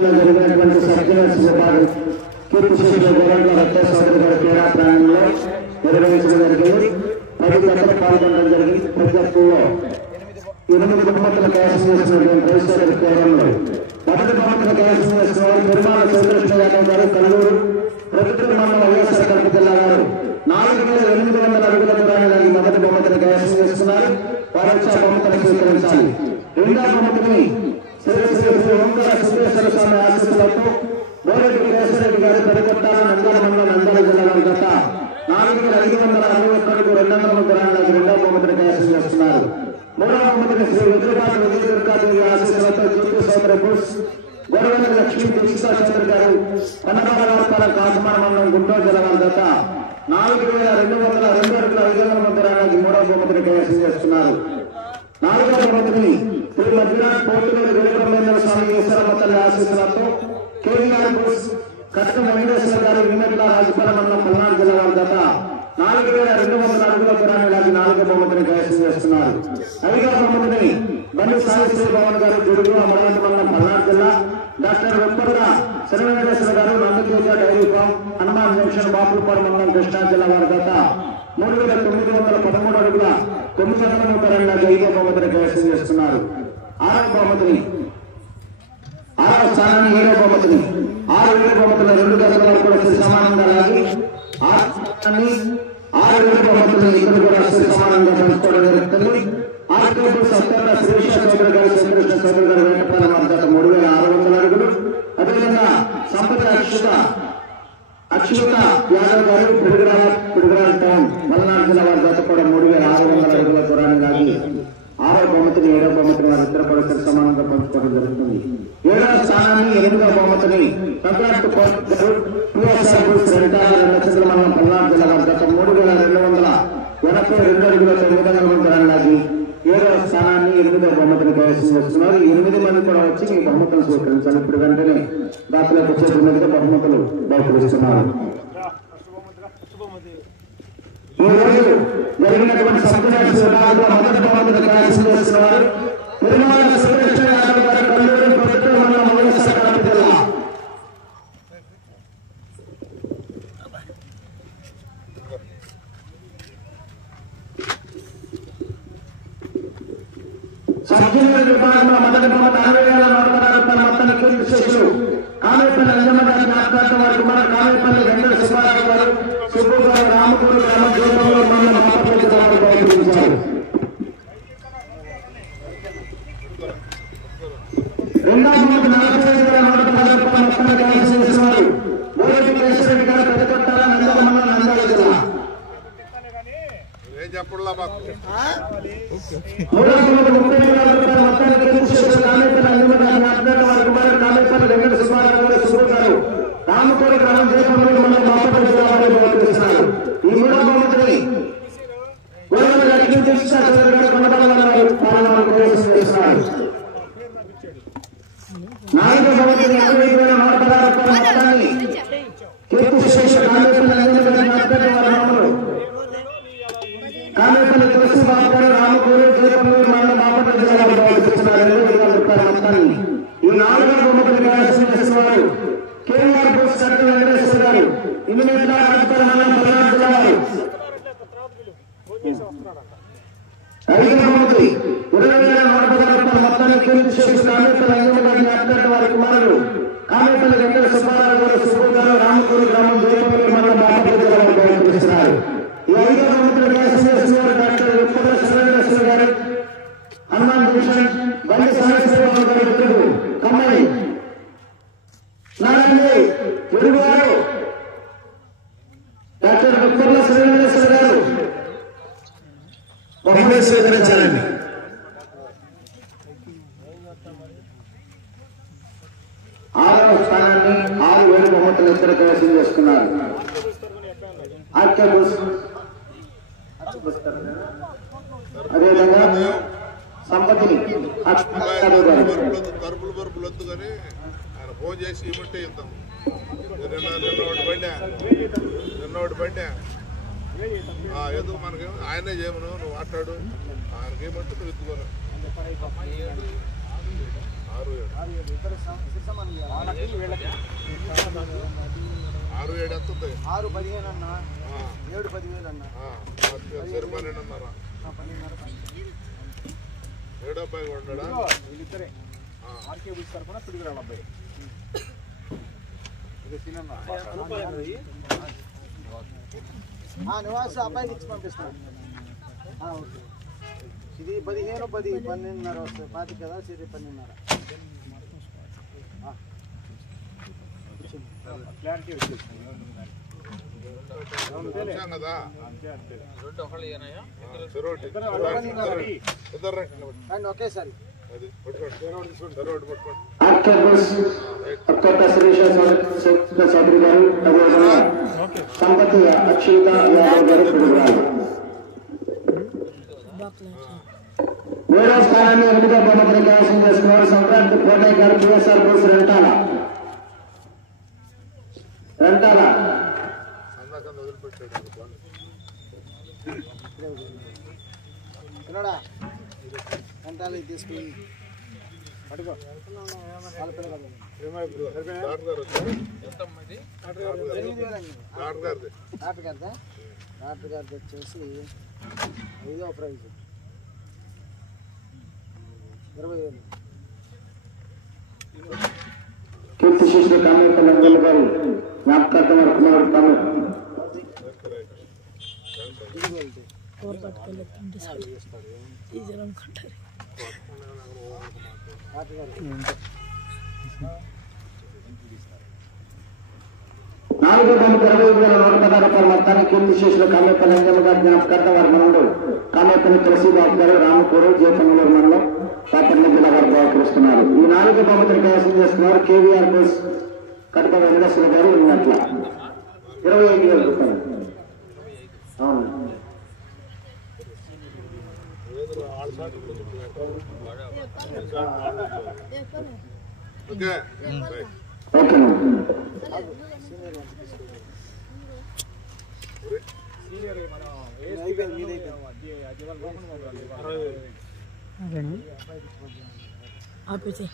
జరిగినటువంటి సర్జనల్స్ విభాగం కీర్తిశేషుల గోరంట్ల రత్నస్వామి గారి క్రీడా ప్రాంగణంలో నిర్వహించడం జరిగింది. 10 జతలు పాల్గొనడం జరిగింది. ప్రతి జట్టులో 8 బహుమతుల కైవసం చేసినటువంటి రైతుల కేంద్రంలో మొదటి బహుమతుల కైవసం చేసిన వారు నిర్మాణ చంద్రకృష్ణ యాదవ్ గారు కల్లూరు ప్రభుత్వ మండల వైఎస్ఆర్ కడప జిల్లా గారు 4800 అడుగుల దూరాన్ని మొదటి బహుమతిని కైవసం చేస్తున్నారు. వారు వచ్చే బహుమతిని స్వీకరించాలి. రెండవ బహుమతిని శ్రీ ఓంకార సుందరేశ్వర స్వామి ఆశీస్సులతో బోరెడ్డి కేశవరెడ్డి గారు పెద్దకొట్టాల నంద్యాల మండలం నంద్యాల జిల్లా వారి గత 4561 200 దూరానికి రెండవ బహుమతిని కైవసం చేస్తున్నారు. మూడవ బహుమతిని శ్రీ విజయపాటి విజయదుర్గాదేవి ఆశీస్సులతో జ్యోతి సోదరి బుల్స్ గోరవెల్లి లక్ష్మీ దీక్షితా చౌదరి గారు కన్నబాల కాకుమార మండలం గుంటూరు జిల్లా వారి గత 4202 అడుగుల 500 దూరానికి మూడవ బహుమతిని కైవసం చేస్తున్నారు. నాలుగవ బహుమతిని శ్రీ మధ్యనాథ్ పోర్టుగల్ వీరబ్రహ్మేంద్ర స్వామి ఈశ్వరమ్మ తల్లి ఆశీస్సులతో కేవీఆర్ బుల్స్ కట్ట వెంకటేశ్వర గారు నిమెట్ల రాజపాల మండలం పల్నాడు జిల్లా వారి గత 4200 అడుగుల దూరాన్ని లాగి నాలుగో బహుమతిని కైవసం చేస్తున్నారు. ఐదవ బహుమతిని బండి సావిత్రి భవన్ గారు జుడుగు అమరావతి మండలం పల్నాడు జిల్లా డాక్టర్ వెప్పర్ల శ్రీ వెంకటేశ్వర గారు నందకేజ dairy farm Hanuman junction Bapulapadu మండలం కృష్ణా జిల్లా వారి గత 3913 అడుగుల 902 ఐదో బహుమతిని కైవసం చేస్తున్నారు. ఆరవ బహుమతిని 6వ స్థానాన్ని 7వ బహుమతిని 6 బహుమతుల 2 గజల వరకు కూడా సమానంగా లాగి 6 బహుమతులు ఇక్కడ కూడా సమానంగా పంచుకోవడం జరుగుతుంది. ఆర్కేపు సత్యన్న శ్రీష చౌదరి గారు శ్రీకృష్ణ చౌదరి గారు వేటపాలెం వారి గత 3600 అడుగులు. అదేవిధంగా సంపద అక్షిత యాదవ్ గారు పిడుగురాల టౌన్ మలనాడు జిల్లా వారి గత కూడా 3600 అడుగుల దూరాన్ని లాగి 6వ బహుమతిని 7వ బహుమతిని వారి ఇద్దరు కూడా సమానంగా పంచుకోవడం జరుగుతుంది. 7వ స్థానాన్ని 8వ బహుమతిని సంక్రాంతి మండలం పల్నాడు జిల్లా వారి గత 3282 అడుగుల 900 దూరాన్ని లాగి 7వ స్థానాన్ని 8వ బహుమతిని కైవసం చేస్తున్నారు. 8 మంది కూడా వచ్చి మీ బహుమతులు స్వీకరించాలి. ఇప్పుడు వెంటనే దాఖలకు వచ్చే మీదుగా బహుమతులు బహుకరిస్తున్నారు. ఈ రోజు జరిగినటువంటి సర్జనల్స్ విభాగంలో మొదటి బహుమతిని కైవసం చేస్తున్నారు. తిరుమల శ్రీకృష్ణ యాదవ్ గారు కల్లూరు ప్రభుత్వ మండలం వైఎస్ఆర్ కడప జిల్లా. సర్జనల్ విభాగంలో మొదటి బహుమతి 60,116 రూపాయల మొత్తాన్ని కీర్తిశేషులు కామేపల్లి అంజమ్మ గారి జ్ఞాపకార్థం వారి కుమారు కామేపల్లి వెంకట సుబ్బారావు గారు సుబ్బు గారు రామకూరు గ్రామ జీవితంలో మండలం బాపట్ల వారు బహుకరించారు. రెండవ బహుమతి 45,116 రూపాయల మొత్తాన్ని కైవసం చేస్తున్నారు. బోరెడ్డి కేశవరెడ్డి గారు పెద్దకొట్టాల నంద్యాల మండలం నంద్యాల జిల్లా. మూడవ బహుమతి 30,000 రూపాయల మొత్తాన్ని కీర్తిశేషులు కామేపల్లి అంజమ్మ గారి జ్ఞాపకార్థం వారి కుమారు కామేపల్లి వెంకట సుబ్బారావు గారు సుబ్బు గారు రామకూరు గ్రామం జీవితంలో మండలం బాపట్ల జిల్లా వారు బహుకరిస్తున్నారు. ఈ మూడవ బహుమతిని గోరవెల్లి లక్ష్మీ దీక్షితా చౌదరి గారు కొండపల్లి పాలనకు కైవసం చేస్తున్నారు. నాలుగవ బహుమతిని 65,116 రూపాయల మొత్తాన్ని కీర్తిశేషులు కామేపల్లి అంజమ్మ గారి జ్ఞాపకార్థం వారి మామూలు కామేపల్లి తులసి బాబు గారు రామకూరు జీపల్లూరు మండలం బాపట్ల జిల్లా వారు బహుకరిస్తున్నారు. 2,000 రూపాయల మొత్తాన్ని ఈ నాలుగవ బహుమతిని కైవసం చేస్తున్నారు. కేవీఆర్ బుల్స్ కట్ట వెంకటేశ్వర గారు నిమెట్ల రాజపాలెం మండలం పల్నాడు జిల్లా వారు. ఐదవ బహుమతి 20,116 రూపాయల మొత్తాన్ని కీర్తిశేషులు కామేపల్లి అంజమ్మ గారి జ్ఞాపకార్థం వారి కుమారుడు కామేపల్లి వెంకట సుబ్బారావు గారు సుబ్బు గారు రామకూరు గ్రామం జీపల్లూరు మండలం బాపట్ల జిల్లా వారు బహుకరిస్తున్నారు. ఈ 5వ బహుమతిని కైవసం చేస్తున్నారు. డాక్టర్ వెప్పర్ల శ్రీ వెంకటేశ్వర గారు హనుమాన్ జంక్షన్ బండి సావిత్రి భవన్ గారు మిత్రుడు కమ్మడి నారాయణ తెలుగు గారు డాక్టర్ వెప్పర్ల శ్రీ వెంకటేశ్వర గారు బహుమతి స్వీకరించాలండి. ఆరవ స్థానాన్ని 6,000 బహుమతులు ఇద్దరు కైవసం చేసుకున్నారు. అదేవిధంగా సంపత్తిని తరుపులు బరుపులు వద్దు కానీ ఆయన ఫోన్ చేసి ఇవ్వమంటే ఇద్దాం. నిన్నోటి బండి ఎందుకు మనకి ఆయనే చేయమను, నువ్వు మాట్లాడు, ఆయనకి ఏమంటే నువ్వు ఎత్తుకోను. 6-7 ఎంత ఉంది? 6-15 అన్న, 7-10,000 అన్న, 12,500. 7 అబ్బాయి ఉన్నాడా? వీళ్ళిద్దరే ఆర్కే బుక్స్ తరఫున పిడుగురాళ్ళ అబ్బాయి. నివాస అబ్బాయికి ఇచ్చి పంపిస్తాను. ఓకే, ఇది 15-10-12.5 వస్తుంది. 25 కదా, సరే 12.5. క్లారిటీ వచ్చేసింది కదా. ఒకేసారి చౌదరి గారు, అదేవిధంగా సంపత్తి అక్షిత యాదవ్ గారు పిడుగురాలు. 3వ స్థానాన్ని 8వ బహుమతిని కైవసం చేసుకున్నారు సంక్రాంతి కోటయ్య గారు, పిఎస్ఆర్ బోస్ రెంటాల. వెంటాలి తీసుకుని పట్టుకో. డాక్టర్ గారిది వచ్చేసి 5వ ప్రైజ్ 20,000. కీర్తి శిష్యులు కామేపల్లి అంజలి గారు జ్ఞాపకార్థం అనుకున్నారు. నాలుగో బహుమతి 25,116 మొత్తాన్ని కీర్తి శిష్యులు కామేపల్లి అంజలి గారు జ్ఞాపకార్థం వారి మనవుడు కామేపల్లి తులసీబాబు గారు రామకూరు జీతంగూరు మండలం పాపన్న జిల్లా వారు బహుకరిస్తున్నారు. ఈ 4వ బహుమతిని కైవసం చేస్తున్నారు కేవీఆర్ బోస్ కడప వెంకటేశ్వర గారు. ఉన్నట్ల 25,000 రూపాయలు. అవును, ఓకే. ఆపేసి